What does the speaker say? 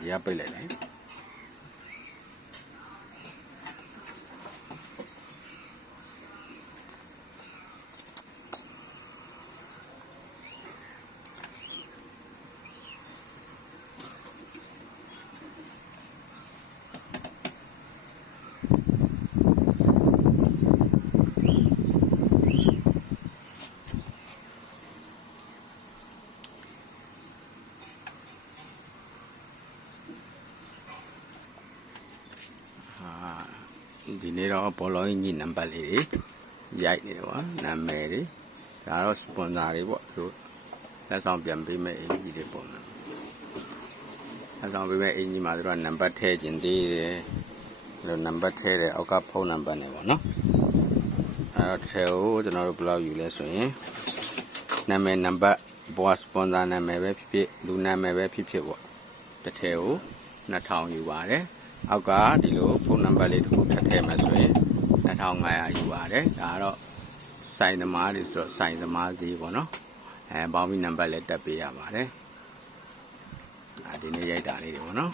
ဒီကပိတ်လိုက်တယ်ဒီနေ့တော့ဘောလုံးကြီးနံပါတ်လေးတွေရိုက်နေတယ်ပေါ့နာမည်တွေဒါတော့စပွန်ဆာတွေပေါ့သူလက်ဆောင်ပြန်ပေးမဲ့အင်ကြီးတွေပေါ့နော်လက်ဆောင်ပေးမဲ့အင်ကြီးမှာသူကနံပါတ်ထည့်ခြင်းသေးတယ်အဲ့တော့နံပါတ်ထည့်တဲ့အောက်ကဖုန်းနံပါတ်နဲ့ပေါ့နော်အဲ့တော့ထည့်ကိုကျွန်တော်တို့ဘယ်လောက်ယူလဲဆိုရင်နာမည်နံပါတ်ဘောစပွန်ဆာနာမည်ပဲဖြစ်ဖြစ်လူနာမည်ပဲဖြစ်ဖြစ်ပေါ့တစ်ထည့်ကို2000ယူပါတယ်အောက်ကဒီလိုဖုန်းနံပါတ်လေးတစ်ခုထပ်ထည့်မှဆိုရင်2500ယူပါတယ်ဒါကတော့စိုင်သမားတွေဆိုတော့စိုင်သမားဈေးပေါ့နော်ပေါင်းပြီးနံပါတ်လည်းတက်ပေးရပါတယ်ဒီနေ့ရိုက်တာလေးတွေပေါ့နော်